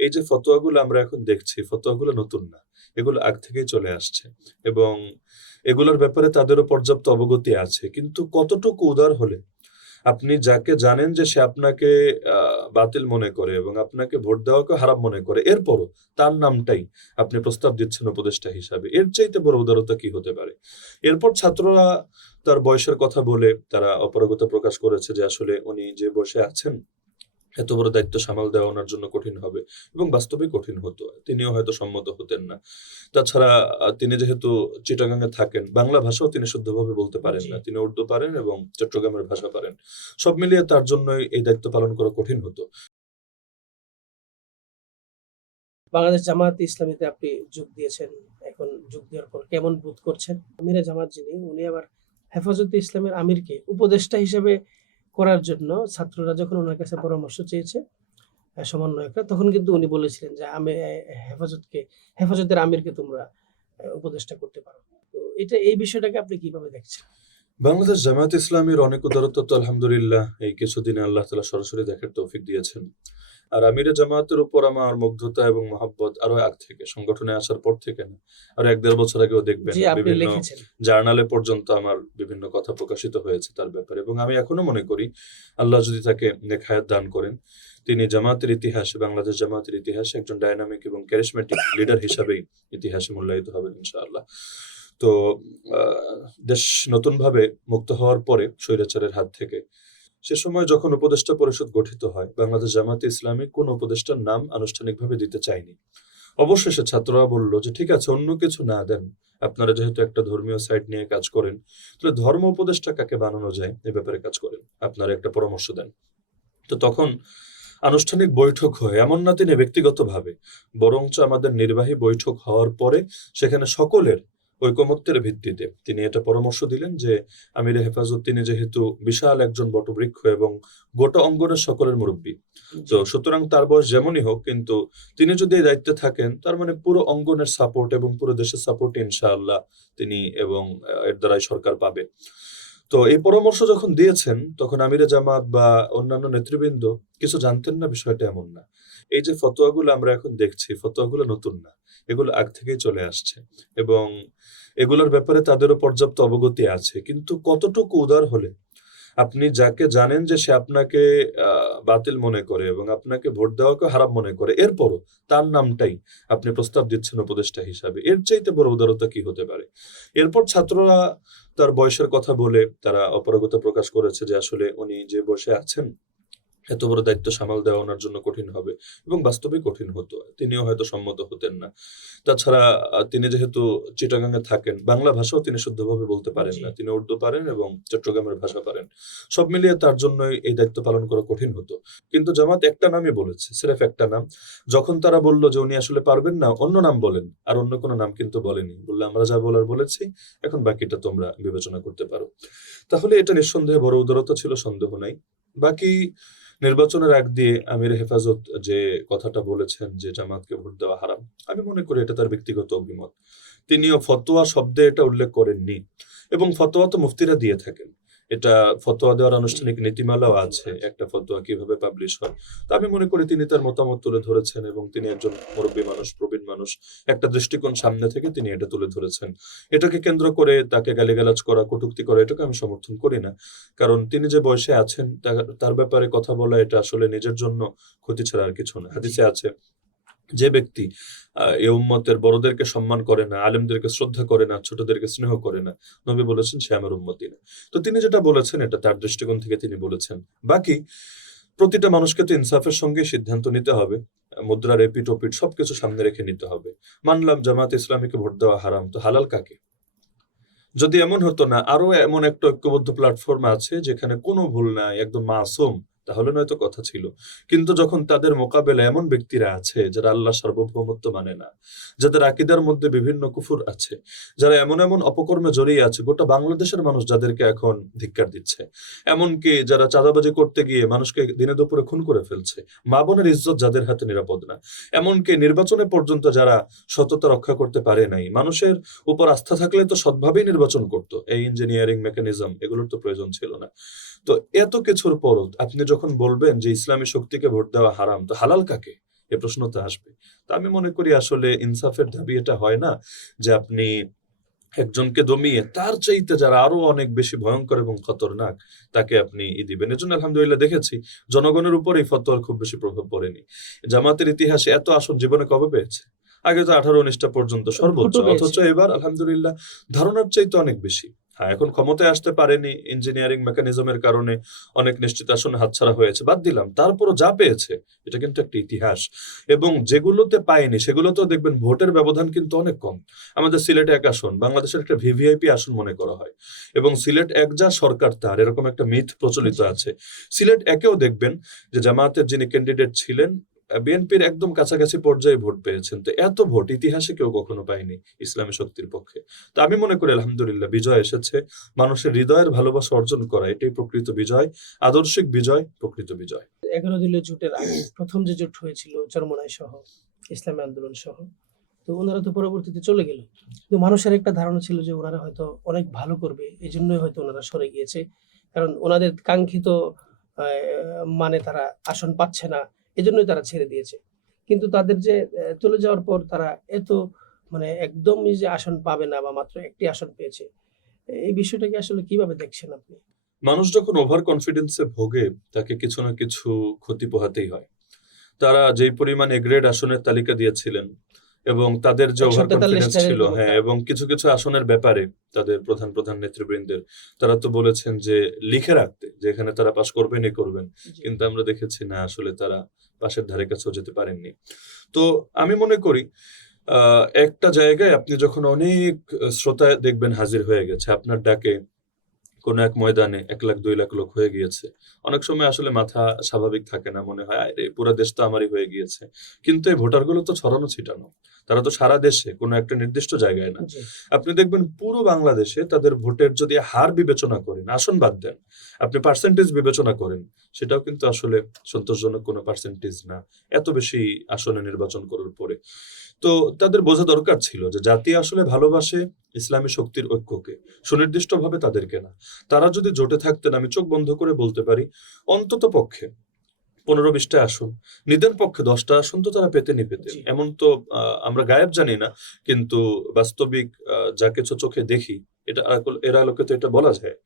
এই যে ফতোয়াগুলো আমরা এখন দেখছি, ফতোয়াগুলো নতুন না। এগুলো আগ থেকেই চলে আসছে এবং এগুলোর ব্যাপারে তাদেরও পর্যাপ্ত অবগতি আছে। কিন্তু কতটুকু উদার হলে আপনি যাকে জানেন যে সে আপনাকে বাতিল মনে করে এবং আপনাকে ভোট দেওয়াকে হারাম মনে করে, এরপরও তার নামটাই আপনি প্রস্তাব দিচ্ছেন উপদেষ্টা হিসাবে। এর চাইতে বড় উদারতা কি হতে পারে? এরপর ছাত্ররা তার বয়সের কথা বলে তারা অপারগতা প্রকাশ করেছে যে আসলে উনি যে বয়সে আছেন এত বড় দায়িত্ব সামাল দেওয়া ওনার জন্য কঠিন হবে এবং বাস্তবেই কঠিন হতো। তিনিও হয়তো সম্মত হতেন না। তাছাড়া তিনি যেহেতু চিটাগাং এ থাকেন, বাংলা ভাষাও তিনি শুদ্ধভাবে বলতে পারেন জি। না। তিনি উর্দু পারেন এবং চট্টগ্রামের ভাষা পারেন। সব মিলিয়ে তার জন্যই এই দায়িত্ব পালন করা কঠিন হতো। বাংলাদেশ জামায়াতে ইসলামীতে আপনি যোগ দিয়েছেন। এখন যোগ দেওয়ার পর কেমন বোধ করছেন? আমিরে জামাত যিনি, উনি আবার হেফাজতে ইসলামের আমিরকে উপদেষ্টা হিসেবে করার জন্য ছাত্ররা যখন উনার কাছে পরামর্শ চেয়েছে, সমন্বয়করা, তখন কিন্তু উনি বলেছিলেন যে আমি হেফাজতের আমিরকে তোমরা উপদেষ্টা করতে পারো। তো এই বিষয়টাকে আপনি কিভাবে দেখছেন? বাংলাদেশ জামায়াত ইসলামীর অনেক উদারতা তো আলহামদুলিল্লাহ এই কিছুদিনে আল্লাহ তাআলা সরাসরি দেখার তৌফিক দিয়েছেন। আর আমিরে জামায়াতের উপর আমার মুগ্ধতা এবং মহাব্বত আরো আগ থেকে, সংগঠনে আসার পর থেকে না। আরো ১-১.৫ বছর আগেও দেখবেন জি, আপনি বিভিন্ন লিখেছেন। জার্নালে পর্যন্ত আমার বিভিন্ন কথা প্রকাশিত হয়েছে তার ব্যাপারে এবং আমি এখনো মনে করি আল্লাহ যদি তাকে নেক হায়াত দান করেন, তিনি জামায়াতের ইতিহাসে, বাংলাদেশ জামায়াতের ইতিহাসে একজন ডায়নামিক এবং ক্যারিসমেটিক লিডার হিসাবেই ইতিহাসে মূল্যায়িত হবেন ইনশাআল্লাহ। তো আ দেশ নতুনভাবে মুক্ত হওয়ার পরে স্বৈরাচারের হাত থেকে, সে সময় যখন উপদেষ্টা পরিষদ গঠিত হয়, বাংলাদেশ জামায়াতে ইসলামী কোন উপদেষ্টার নাম আনুষ্ঠানিকভাবে দিতে চায়নি। অবশেষে ছাত্ররা বলল যে, "ঠিক আছে, অন্য কিছু না দেন। আপনারা যেহেতু একটা ধর্মীয় সাইড নিয়ে কাজ করেন, তাহলে ধর্ম উপদেষ্টা কাকে বানানো যায় এ ব্যাপারে কাজ করেন। আপনারা একটা পরামর্শ দেন।" তো তখন আনুষ্ঠানিক বৈঠক হয়। এমন না তিনি ব্যক্তিগতভাবে, বরঞ্চ আমাদের নির্বাহী বৈঠক হওয়ার পরে সেখানে সকলের ঐকমত্যের ভিত্তিতে তিনি এটা পরামর্শ দিলেন যে, আমিরে হেফাজত তিনি যেহেতু বিশাল একজন বটবৃক্ষ এবং গোটা অঙ্গনের সকলের মুরুব্বি। তো জি। সুতরাং তার বয়স যেমনই হোক, কিন্তু তিনি যদি এই দায়িত্বে থাকেন, তার মানে পুরো অঙ্গনের সাপোর্ট এবং পুরো দেশের সাপোর্ট ইনশাআল্লাহ তিনি এবং এর দ্বারাই সরকার পাবে। তো এই পরামর্শ যখন দিয়েছেন, তখন আমিরে জামাত বা অন্যান্য নেতৃবৃন্দ কিছু জানতেন না, বিষয়টা এমন না। এই যে ফতোয়াগুলো আমরা এখন দেখছি, ফতোয়াগুলো নতুন না। এগুলো আগ থেকেই চলে আসছে এবং এগুলোর ব্যাপারে তাদেরও পর্যাপ্ত অবগতি আছে। কিন্তু কতটুকু উদার হলে আপনি যাকে জানেন যে সে আপনাকে আ বাতিল মনে করে এবং আপনাকে ভোট দেওয়াকে হারাম মনে করে, এরপরও তার নামটাই আপনি প্রস্তাব দিচ্ছেন উপদেষ্টা হিসাবে। এর চাইতে বড় উদারতা কি হতে পারে? এরপর ছাত্ররা তার বয়সের কথা বলে তারা অপারগতা প্রকাশ করেছে যে আসলে উনি যে বয়সে আছেন এত বড় দায়িত্ব সামাল দেওয়া উনার জন্য কঠিন হবে এবং বাস্তবেই কঠিন হতো। তিনিও হয়তো সম্মত হতেন না। তাছাড়া তিনি যেহেতু চিটাগাং এ থাকেন, বাংলা ভাষাও তিনি শুদ্ধভাবে বলতে পারেন জি। না। তিনি উর্দু পারেন এবং চট্টগ্রামের ভাষা পারেন। সব মিলিয়ে তার জন্যই এই দায়িত্ব পালন করা কঠিন হতো। কিন্তু জামাত একটা নামই বলেছে, সিরেফ একটা নাম। যখন তারা বলল যে উনি আসলে পারবেন না, অন্য নাম বলেন। আর অন্য কোন নাম কিন্তু বলেনি। বলল, "আমরা যা বলার বলেছি, এখন বাকিটা তোমরা বিবেচনা করতে পারো।" তাহলে এটা নিঃসন্দেহে বড় উদারতা ছিল, সন্দেহ নাই। বাকি নির্বাচনের আগ দিয়ে আমির হেফাজত যে কথাটা বলেছেন যে জামাতকে ভোট দেওয়া হারাম, আমি মনে করি এটা তার ব্যক্তিগত অভিমত। তিনিও ফতোয়া শব্দে এটা উল্লেখ করেননি এবং ফতোয়া তো মুফতিরা দিয়ে থাকেন। এটা ফতোয়া দেওয়ার আনুষ্ঠানিক নীতিমালাও আছে। একটা ফতোয়া কিভাবে পাবলিশ হয়। তো আমি মনে করি তিনি তার মতামত তুলে ধরেছেন এবং তিনি একজন মুরব্বী মানুষ, প্রবীণ মানুষ। একটা দৃষ্টিকোণ সামনে থেকে তিনি এটা তুলে ধরেছেন। এটাকে কেন্দ্র করে তাকে গালিগালাজ করা, কটূক্তি করা, এটাকে আমি সমর্থন করি না। কারণ তিনি যে বয়সে আছেন তার ব্যাপারে কথা বলা এটা আসলে নিজের জন্য ক্ষতি ছাড়া আর কিছু না। জি। হাদিসে আছে, যে ব্যক্তি এ উম্মতের বড়দেরকে সম্মান করে না, আলেমদেরকে শ্রদ্ধা করে না, ছোটদেরকে স্নেহ করে না, নবী বলেছেন সে আমার উম্মতি না। তো তিনি যেটা বলেছেন এটা তার দৃষ্টিকোণ থেকে তিনি বলেছেন। বাকি প্রতিটা মানুষকে তো ইনসাফের সঙ্গে সিদ্ধান্ত নিতে হবে। মুদ্রার এপিঠ-ওপিঠ সবকিছু সামনে রেখে নিতে হবে। মানলাম জামায়াতে ইসলামীকে ভোট দেওয়া হারাম, তো হালাল কাকে? যদি এমন হতো না, আরো এমন একটা ঐক্যবদ্ধ প্ল্যাটফর্ম আছে যেখানে কোনো ভুল নাই, একদম মাসুম, তাহলে নয়তো কথা ছিল। কিন্তু যখন তাদের মোকাবেলায় এমন ব্যক্তিরা আছে যারা আল্লাহর সার্বভৌমত্ব মানে না, যাদের আকীদার মধ্যে বিভিন্ন কুফর আছে, যারা এমন অপকর্মে জড়িয়ে আছে, গোটা বাংলাদেশের মানুষ যাদেরকে এখন ধিক্কার দিচ্ছে। এমনকি যারা চাঁদাবাজি করতে গিয়ে মানুষকে দিনে দুপুরে খুন করে ফেলছে। মা-বোনের ইজ্জত যাদের হাতে নিরাপদ না। এমনকি নির্বাচনে পর্যন্ত যারা সততা রক্ষা করতে পারে নাই। মানুষের উপর আস্থা থাকলে তো সৎভাবেই নির্বাচন করত। এই ইঞ্জিনিয়ারিং মেকানিজম এগুলোর তো প্রয়োজন ছিল না। তো এত কিছুর পরও আপনি যখন বলবেন যে ইসলামী শক্তিকে ভোট দেওয়া হারাম, তো হালাল কাকে? এ প্রশ্ন তো আসবে। তো আমি মনে করি আসলে ইনসাফের দাবি এটা হয় না যে আপনি একজনকে দমিয়ে তার চাইতে যারা আরো অনেক বেশি ভয়ঙ্কর এবং খতরনাক তাকে আপনি দিবেন। এজন্য আলহামদুলিল্লাহ দেখেছি জনগণের উপর এই ফতোয়ার খুব বেশি প্রভাব পড়েনি। জামাতের ইতিহাসে এত আসন জীবনে কবে পেয়েছে? আগে তো 18-19টা পর্যন্ত সর্বোচ্চ। ভোটও অথচ পেয়েছে। এবার আলহামদুলিল্লাহ ধারণার চাইতে অনেক বেশি। হ্যাঁ, এখন ক্ষমতায় আসতে পারেনি ইঞ্জিনিয়ারিং মেকানিজমের কারণে অনেক নিশ্চিত আসনে হাতছাড়া হয়েছে। বাদ দিলাম। তারপরও যা পেয়েছে এটা কিন্তু একটা ইতিহাস। এবং যেগুলোতে পায়নি সেগুলোতেও দেখবেন ভোটের ব্যবধান কিন্তু অনেক কম। আমাদের সিলেটে ১ আসন বাংলাদেশের একটা ভিভিআইপি আসন মনে করা হয়। এবং সিলেট ১ যা সরকার তার এরকম একটা মিথ প্রচলিত জি। আছে। সিলেট ১ এও দেখবেন যে জামায়াতের যিনি ক্যান্ডিডেট ছিলেন বিএনপির একদম কাছাকাছি পর্যায়ে ভোট পেয়েছেন। তো এত ভোট ইতিহাসে কেউ কখনো পায়নি ইসলামী শক্তির পক্ষে। তো আমি মনে করি আলহামদুলিল্লাহ বিজয় এসেছে। মানুষের হৃদয়ের ভালোবাসা অর্জন করা এটাই প্রকৃত বিজয়। আদর্শিক বিজয়, প্রকৃত বিজয়। ১১ দলীয় জোটের আগে প্রথম যে জোট হয়েছিল চরমোনাই সহ, ইসলামী আন্দোলন সহ, তো ওনারা তো পরবর্তীতে চলে গেল। কিন্তু মানুষের একটা ধারণা ছিল যে ওনারা হয়তো অনেক ভালো করবে। এজন্যই হয়তো ওনারা সরে গিয়েছে। কারণ ওনাদের কাঙ্ক্ষিত মানে তারা আসন পাচ্ছে না। এজন্যই তারা ছেড়ে দিয়েছে। কিন্তু তাদের যে চলে যাওয়ার পর তারা এত মানে একদমই যে আসন পাবে না বা মাত্র একটি আসন পেয়েছে। এই বিষয়টাকে আসলে কিভাবে দেখছেন আপনি? মানুষ যখন ওভার কনফিডেন্স এ ভোগে তাকে কিছু না কিছু ক্ষতি পোহাতেই হয়। তারা যেই পরিমাণ এ গ্রেড আসনের তালিকা দিয়েছিলেন এবং তাদের যে ওভার ১৪৩ কনফিডেন্স টা ছিল, এরকম হ্যাঁ, একটা। এবং কিছু, কিছু আসনের ব্যাপারে তাদের প্রধান নেতৃবৃন্দের তারা তো বলেছেন যে লিখে রাখতে যে এখানে তারা পাস করবেনই করবেন। জি, কিন্তু আমরা দেখেছি না আসলে তারা পাশের ধারে কাছেও যেতে পারেননি। তো আমি মনে করি একটা জায়গায় আপনি যখন অনেক শ্রোতা দেখবেন হাজির হয়ে গেছে আপনার ডাকে কোন এক ময়দানে ১ লাখ ২ লাখ লোক হয়ে গিয়েছে। অনেক সময় আসলে মাথা স্বাভাবিক থাকে না। মনে হয় আরে পুরা দেশ তো আমারই হয়ে গিয়েছে। কিন্তু এই ভোটারগুলো তো ছড়ানো ছিটানো। তারা তো সারা দেশে কোন একটা নির্দিষ্ট জায়গায় না। জি, আপনি দেখবেন পুরো বাংলাদেশে তাদের ভোটের যদি হার বিবেচনা করেন, আসন বাদ দেন। আপনি পার্সেন্টেজ বিবেচনা করেন, সেটাও কিন্তু আসলে সন্তোষজনক কোনো পার্সেন্টেজ না। এত বেশি আসনে নির্বাচন করার পরে। তো তাদের বোঝা দরকার ছিল যে জাতি আসলে ভালোবাসে ইসলামী শক্তির ঐক্যকে, সুনির্দিষ্টভাবে তাদেরকে না। তারা যদি জোটে থাকতেন আমি চোখ বন্ধ করে বলতে পারি অন্তত পক্ষে ১৫-২০ টা আসন, নিদেন পক্ষে ১০ টা আসন তো তারা পেতেনই পেতেন। জি। এমন তো আমরা গায়েব জানি না। কিন্তু বাস্তবিক যা কিছু চোখে দেখি এটা এর আলোকে তো এটা বলা যায়।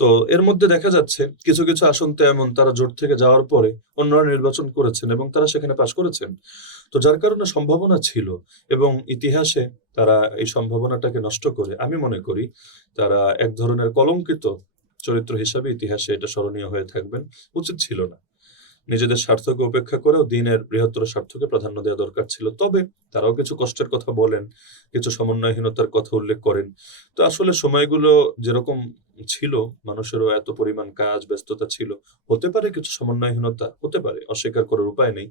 তো এর মধ্যে দেখা যাচ্ছে কিছু, কিছু আসন তো এমন তারা জোট থেকে যাওয়ার পরে অন্যরা নির্বাচন করেছেন এবং তারা সেখানে পাস করেছেন। তো যার কারণে সম্ভাবনা ছিল এবং ইতিহাসে তারা এই সম্ভাবনাটাকে নষ্ট করে আমি মনে করি তারা এক ধরনের কলঙ্কিত চরিত্র হিসাবে ইতিহাসে এটা স্মরণীয় হয়ে থাকবেন। উচিত ছিল না। নিজেদের স্বার্থকে উপেক্ষা করেও দিনের বৃহত্তর স্বার্থকে প্রাধান্য দেওয়া দরকার ছিল। তবে তারাও কিছু কষ্টের কথা বলেন, কিছু সমন্বয়হীনতার কথা উল্লেখ করেন। তো আসলে সময়গুলো যেরকম ছিল, মানুষেরও এত পরিমাণ কাজ, ব্যস্ততা ছিল। হতে পারে কিছু সমন্বয়হীনতা, হতে পারে, অস্বীকার করার উপায় নেই।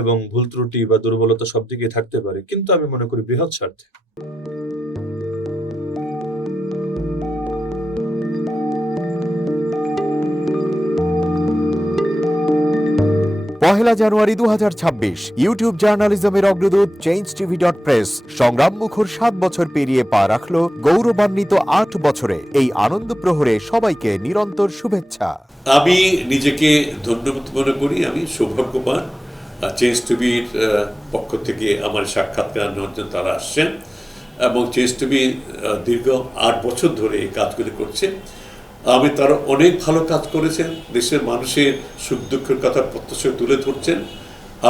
এবং ভুল ত্রুটি বা দুর্বলতা সব দিকেই থাকতে পারে। কিন্তু আমি মনে করি বৃহৎ স্বার্থে পহেলা জানুয়ারি ২০২৬ ইউটিউব জার্নালিজমের অগ্রদূত চেঞ্জ টিভি প্রেস সংগ্রাম মুখর ৭ বছর পেরিয়ে পা রাখল গৌরবান্বিত ৮ বছরে। এই আনন্দ প্রহরে সবাইকে নিরন্তর শুভেচ্ছা। আমি নিজেকে ধন্যবাদ মনে করি, আমি সৌভাগ্যবান। চেঞ্জ টিভির পক্ষ থেকে আমার সাক্ষাৎকার নেওয়ার জন্য তারা আসছেন এবং চেঞ্জ টিভি দীর্ঘ ৮ বছর ধরে এই কাজগুলি করছে। আমি তারা অনেক ভালো কাজ করেছেন, দেশের মানুষের সুখ দুঃখের কথা প্রত্যক্ষ তুলে ধরছেন।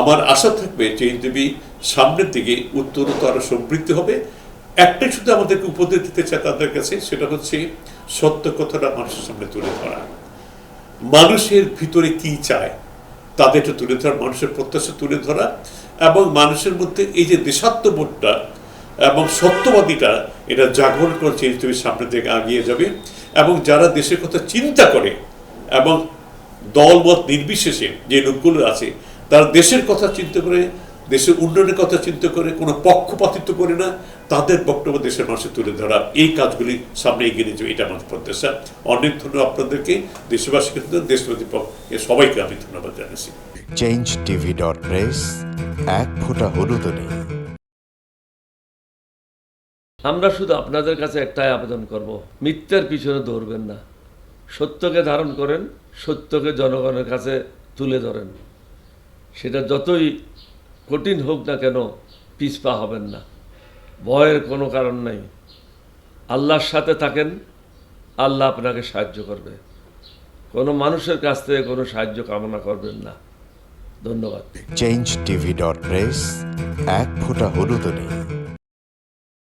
আমার আশা থাকবে চেঞ্জ টিভি সামনের দিকে উত্তরোত্তর আরো সমৃদ্ধ হবে। একটাই শুধু আমাদেরকে উপদেশ দিতে চায় তাদের কাছে, সেটা হচ্ছে সত্য কথাটা মানুষের সামনে তুলে ধরা, মানুষের ভিতরে কি চায় তাদেরটা তুলে ধরা, মানুষের প্রত্যাশা তুলে ধরা এবং মানুষের মধ্যে এই যে দেশাত্মবোধটা এবং সত্যবাদীটা এটা জাগরণ করে চেঞ্জ টিভি সামনের দিকে এগিয়ে যাবে। এবং যারা দেশের কথা চিন্তা করে এবং দলমত নির্বিশেষে যে লোকগুলো আছে তারা দেশের কথা চিন্তা করে, দেশের উন্নয়নের কথা চিন্তা করে, কোনো পক্ষপাতিত্ব করে না, তাদের বক্তব্য দেশের মানুষের তুলে ধরা, এই কাজগুলি সামনে এগিয়ে নিয়ে যাবে, এটা আমাদের প্রত্যাশা। অনেক ধন্যবাদ আপনাদেরকে, দেশবাসীকে, দেশবাসী সবাইকে আমি ধন্যবাদ জানাচ্ছি। চেঞ্জ টিভি প্রেস, এক ফোঁটা হলুদও নেই। আমরা শুধু আপনাদের কাছে একটাই আবেদন করব, মিথ্যার পিছনে দৌড়বেন না, সত্যকে ধারণ করেন, সত্যকে জনগণের কাছে তুলে ধরেন। সেটা যতই কঠিন হোক না কেন পিছপা হবেন না, ভয়ের কোনো কারণ নাই। আল্লাহর সাথে থাকেন, আল্লাহ আপনাকে সাহায্য করবে। কোনো মানুষের কাছ থেকে কোনো সাহায্য কামনা করবেন না। ধন্যবাদ। change tv.press, এক ফোঁটা হলুদ নেই।